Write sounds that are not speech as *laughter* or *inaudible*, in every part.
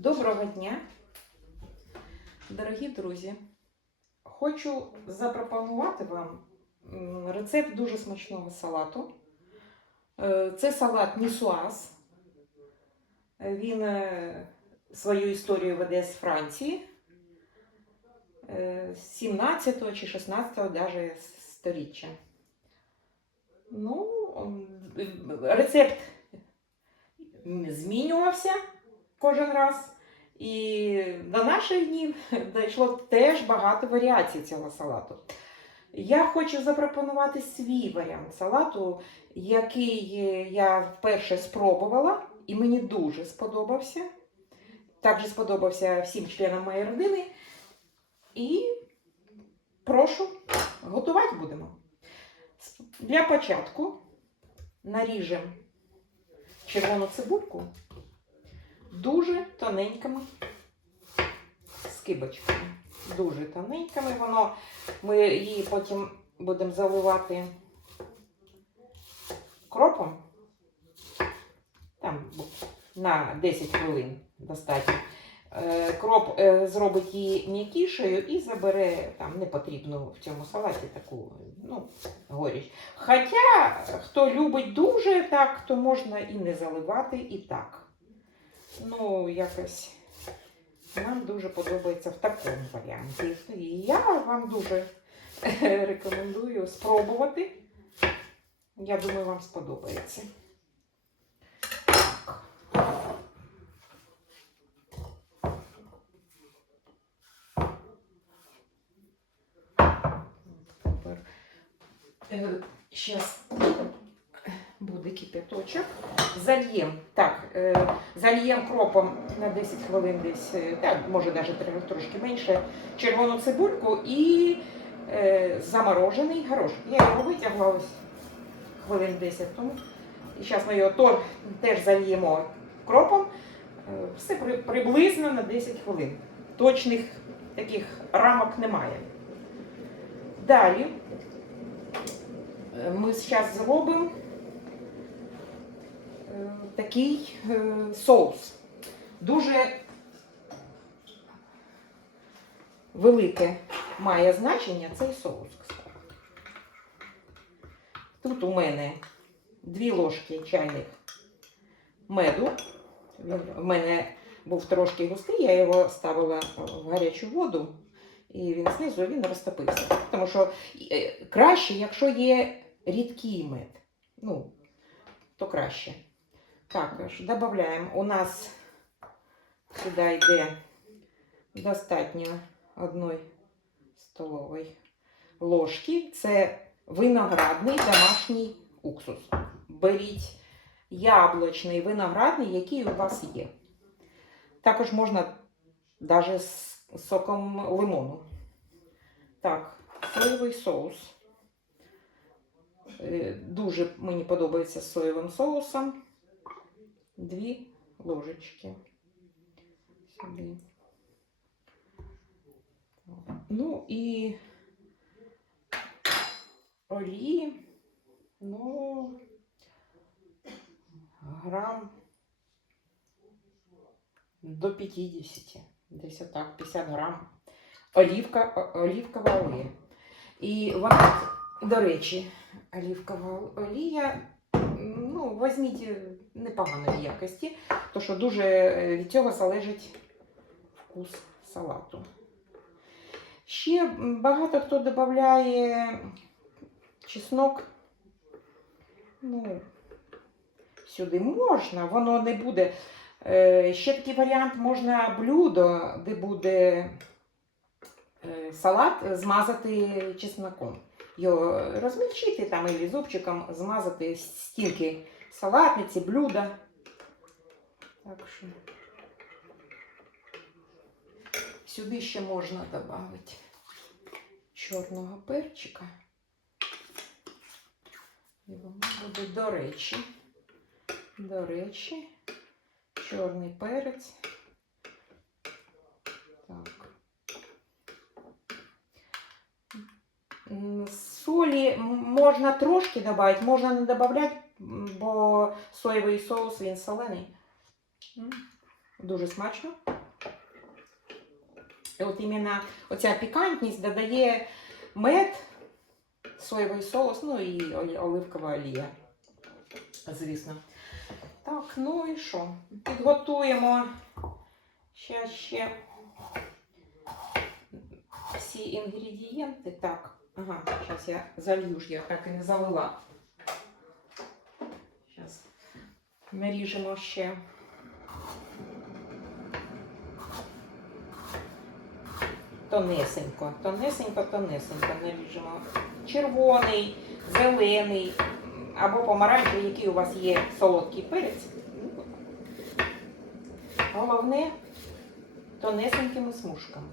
Доброго дня, дорогі друзі. Хочу запропонувати вам рецепт дуже смачного салату. Е, Це салат Нісуаз. Е, Він е, свою історію веде з Франції е, 17 чи 16 даже сторіччя. Ну, рецепт змінювався кожен раз. І до наших днів дійшло теж багато варіацій цього салату. Я хочу запропонувати свій варіант салату, який я вперше спробувала, і мені дуже сподобався. Також сподобався всім членам моєї родини. І прошу, готувати будемо. Для початку наріжемо червону цибульку дуже тоненькими скибочками. Дуже тоненькими. Воно, ми її потім будемо заливати кропом. Там на 10 хвилин достатньо. Е, Кроп е, зробить її м'якішою і забере там непотрібну в цьому салаті таку ну, горіч. Хоча, хто любить дуже так, то можна і не заливати і так. Ну, якось нам дуже подобається в такому варіанті. І я вам дуже *laughs* рекомендую спробувати. Я думаю, вам сподобається. Так. Буде кипяточок. Зальємо. Так, е, зальємо кропом на 10 хвилин десь, е, так, може навіть трошки менше, червону цибульку і е, заморожений горошок. Я його витягла ось хвилин 10 тому. І зараз ми його теж зальємо кропом. Все при, приблизно на 10 хвилин. Точних таких рамок немає. Далі ми зараз зробимо такий е, соус. Дуже велике має значення цей соус. Тут у мене дві ложки чайних меду. Він в мене був трошки густий, я його ставила в гарячу воду, і він знизу він розтопився. Тому що е, краще, якщо є рідкий мед. Ну, то краще. Також додаємо. У нас сюди йде достатньо одної столової ложки. Це виноградний домашній уксус. Беріть яблучний виноградний, який у вас є. Також можна навіть з соком лимону. Так, соєвий соус. Е, Дуже мені подобається з соєвим соусом. Дві ложечки. Сюди. Ну і олії. Ну, грам до 50. Десь отак, 50 грам. Олівка, о- олівкова олія. І вона, до речі, олівкова олія, ну, візьміть е, непоганої якості, тому що дуже е, від цього залежить вкус салату. Ще багато хто додає чеснок. Ну, сюди можна, воно не буде. Е, Ще такий варіант можна блюдо, де буде е, салат змазати чесноком. Його розмільчити там і зубчиком змазати стінки салатниці, блюда. Так що сюди ще можна додати чорного перчика. І воно буде до речі. До речі, чорний перець. Так. Солі можна трошки додати, можна не додати, бо соєвий соус він солений. Дуже смачно. І от іменно оця пікантність додає мед, соєвий соус, ну і оливкова олія. Звісно. Так, ну і що? Підготуємо ще ще всі інгредієнти. Так, ага, зараз я залью ж, я так і не залила. Зараз наріжемо ще. Тонесенько, тонесенько, тонесенько наріжемо. Червоний, зелений або помаранчевий, який у вас є солодкий перець. Головне тонесенькими смужками.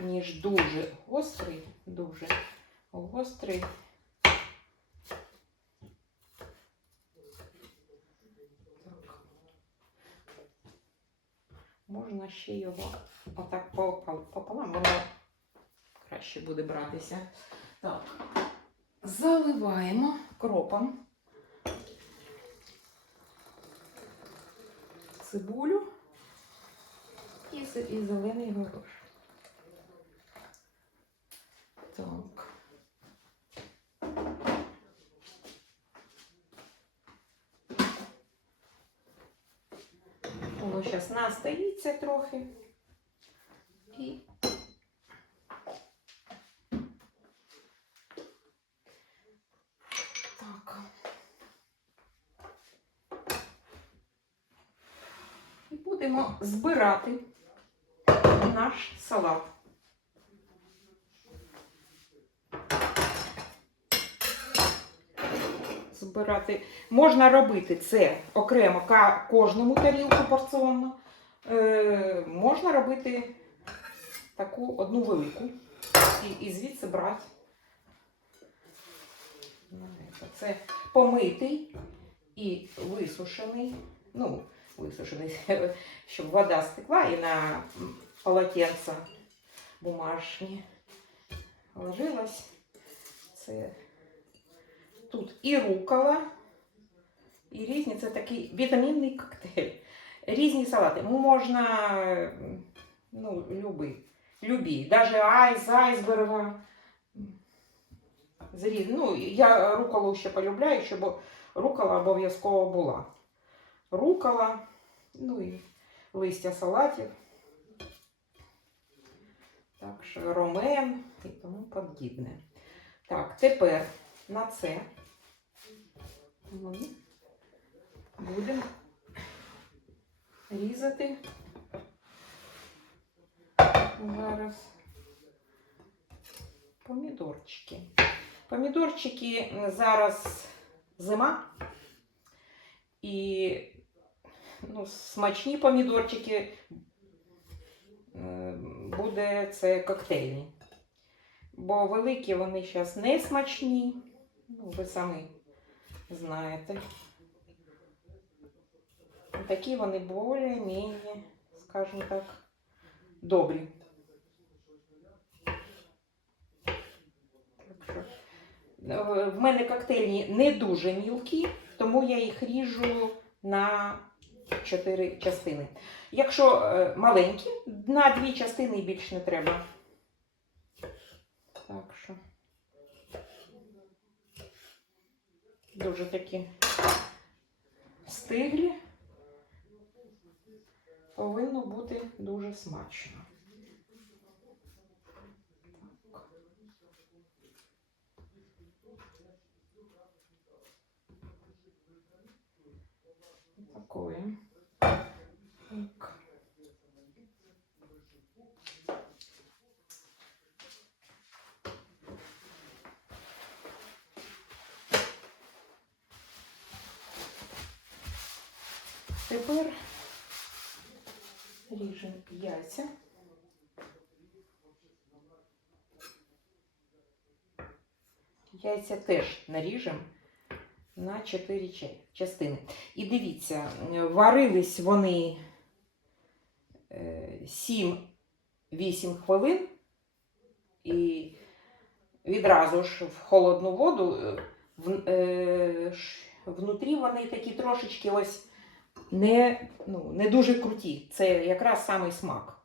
Ніж дуже гострий, дуже гострий. Можна ще його отак пополам, воно краще буде братися. Так. Заливаємо кропом цибулю і, і зелений горошок. Так. Воно зараз настоїться трохи. І так. І будемо збирати наш салат. Збирати. Можна робити це окремо кожному тарілку порціонно. Е, можна робити таку одну велику і, і звідси брати. Це помитий і висушений. Ну, висушений, *laughs* щоб вода стекла і на полотенце бумажні ложилась. Це тут і рукола, і різні. Це такий вітамінний коктейль. Різні салати. Можна ну, любий. Любі. Даже айс, айсберга. Ну, я руколу ще полюбляю, щоб рукола обов'язково була. Рукола, ну і листя салатів. Так що ромен і тому подібне. Так, тепер на це ми будемо різати зараз помідорчики. Помідорчики зараз зима і ну, смачні помідорчики е, буде це коктейльні. Бо великі вони зараз не смачні. Ну, ви самі знаєте. Такі вони більш-менш, скажімо так, добрі. Е, В мене коктейльні не дуже мілкі, тому я їх ріжу на 4 частини. Якщо е, маленькі, на дві частини більше не треба. Так що. Дуже такі стиглі. Повинно бути дуже смачно. Так. Такое. Так. Тепер ріжемо яйця. Яйця теж наріжемо на 4 частини. І дивіться, е, варились вони е, 7-8 хвилин і відразу ж в холодну воду е, е, внутрі вони такі трошечки ось не, ну, не дуже круті. Це якраз самий смак.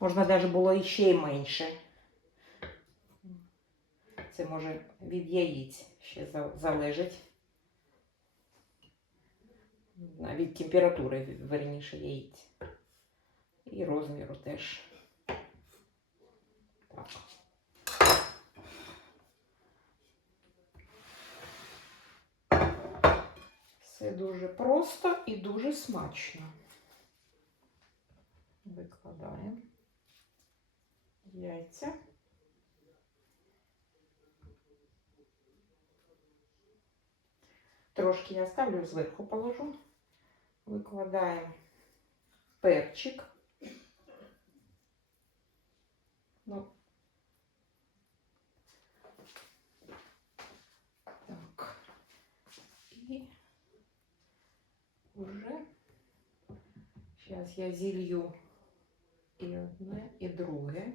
Можна навіть було іще й менше. Це може від яєць ще залежить. Від температури, верніше, яєць. І розміру теж. Так. Все дуже просто і дуже смачно. Викладаємо яйця. Трошки я ставлю зверху положу. Викладаємо перчик. Ну. Так. І уже зараз я зілью і одне, і друге.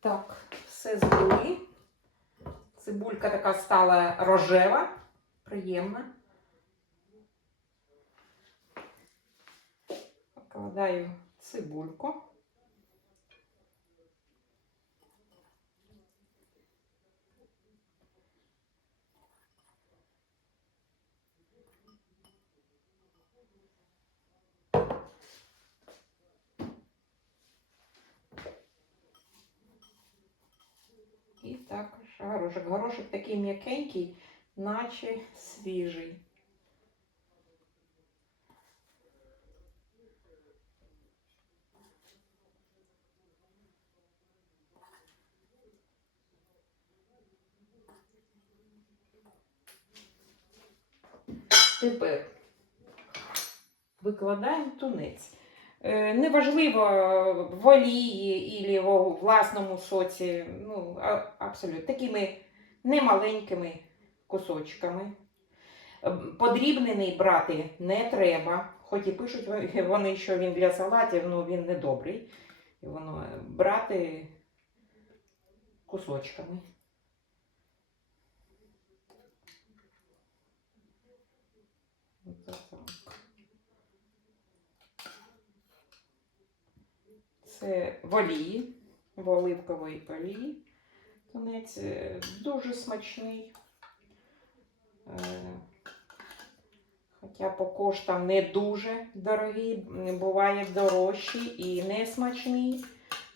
Так, все злили. Цибулька така стала рожева, приємна. Покладаю цибульку. І також горошок. Горошок такий м'якенький, наче свіжий. Тепер викладаємо тунець. Е, Неважливо в олії або в власному соці, ну, абсолютно такими немаленькими кусочками. Е, Подрібнений брати не треба, хоч і пишуть *laughs* вони- що він для салатів, ну він не добрий. І воно е, брати кусочками. Оце так. Це в олії, в оливковій олії. Тунець е, дуже смачний. Е, Хоча по коштам не дуже дорогий, буває дорожчий і не смачний.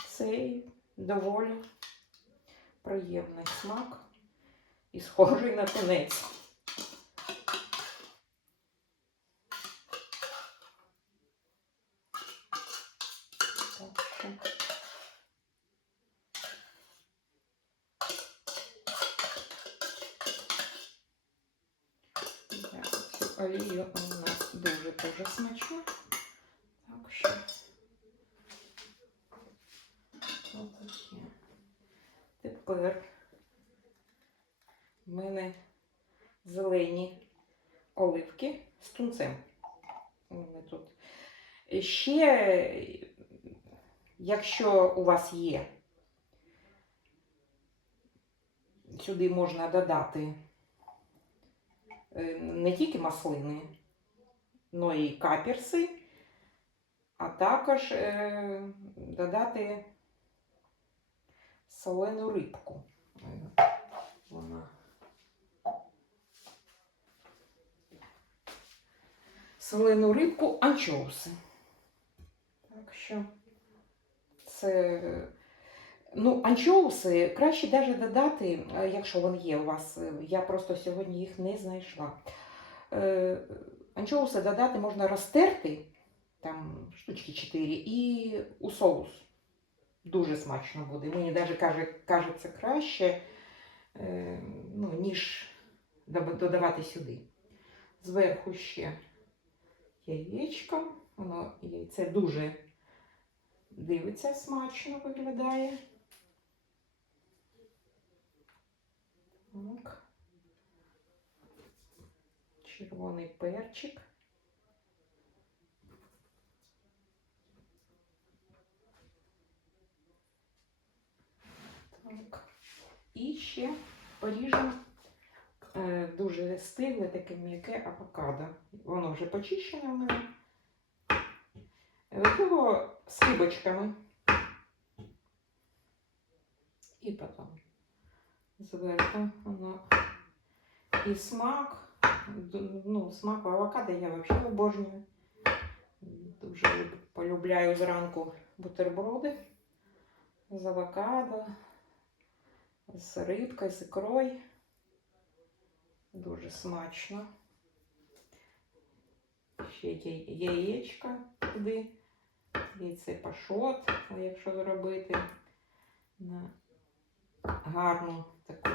Цей доволі приємний смак і схожий на тунець. Так що Я олію вона дуже-дуже смачна. Так що отаке. Тепер в мене зелені оливки з тунцем. Вони тут. Ще, якщо у вас є, сюди можна додати не тільки маслини, але і каперси, а також е, додати солену рибку. Е, Вона солену рибку анчоуси. Так що це. Ну, анчоуси краще навіть додати, е, якщо вони є у вас. е, Я просто сьогодні їх не знайшла. Е, Анчоуси додати можна розтерти, там штучки 4, і у соус. Дуже смачно буде. Мені навіть каже, кажеться краще, ну, ніж додавати сюди. Зверху ще яєчко. Воно яйце дуже дивиться, смачно виглядає. Так. Червоний перчик. Так. І ще поріжемо е, дуже стигле, таке м'яке авокадо. Воно вже почищене в мене. Його скибочками. І потім зверху воно і смак. Ну, смак авокадо я взагалі обожнюю. Дуже полюбляю зранку бутерброди з авокадо, з рибкою, з ікрою. Дуже смачно. Ще яєчка туди, яйце пашот, якщо зробити на гарну таку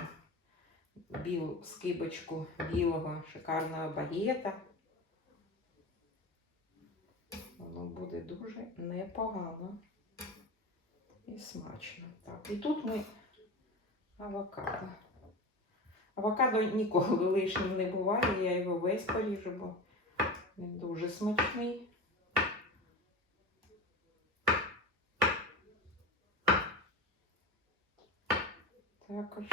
білу скибочку білого шикарного багета. Воно буде дуже непогано і смачно. Так, і тут ми авокадо. Авокадо ніколи лишнім не буває, я його весь поріжу, бо він дуже смачний. Також.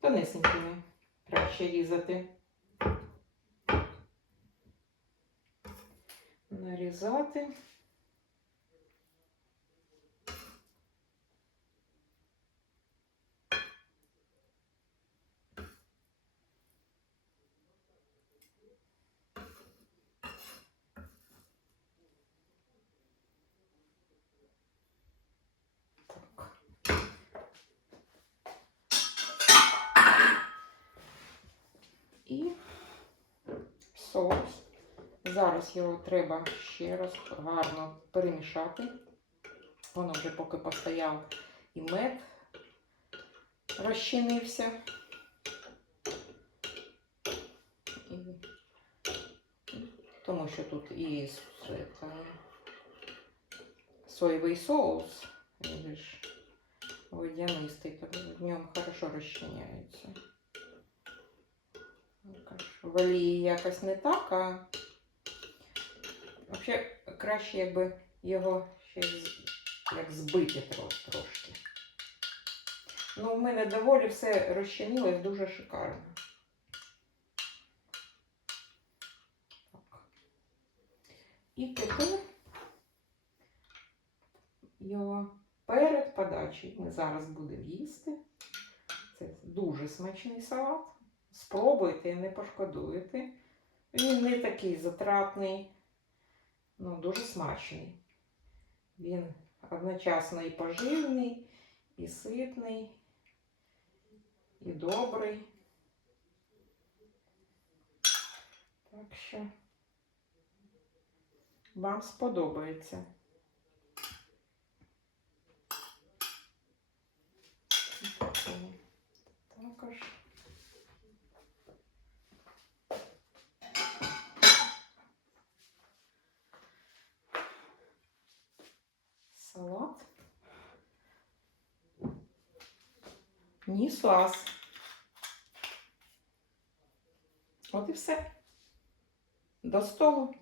Тонесенькими краще різати. Нарізати. І соус. Зараз його треба ще раз гарно перемішати. Воно вже поки постояв і мед розчинився. Тому що тут і соєвий соус, водянистий, в ньому хорошо розчиняється. В олії якось не так, а взагалі краще, якби його ще як збити трошки. Ну, в мене доволі все розчинилось дуже шикарно. Так. І тепер його перед подачею ми зараз будемо їсти. Це дуже смачний салат. Спробуйте, і не пошкодуєте. Він не такий затратний, ну, дуже смачний. Він одночасно і поживний, і ситний, і добрий. Так що вам сподобається. Також. Салат. Ніслас. От і все. До столу.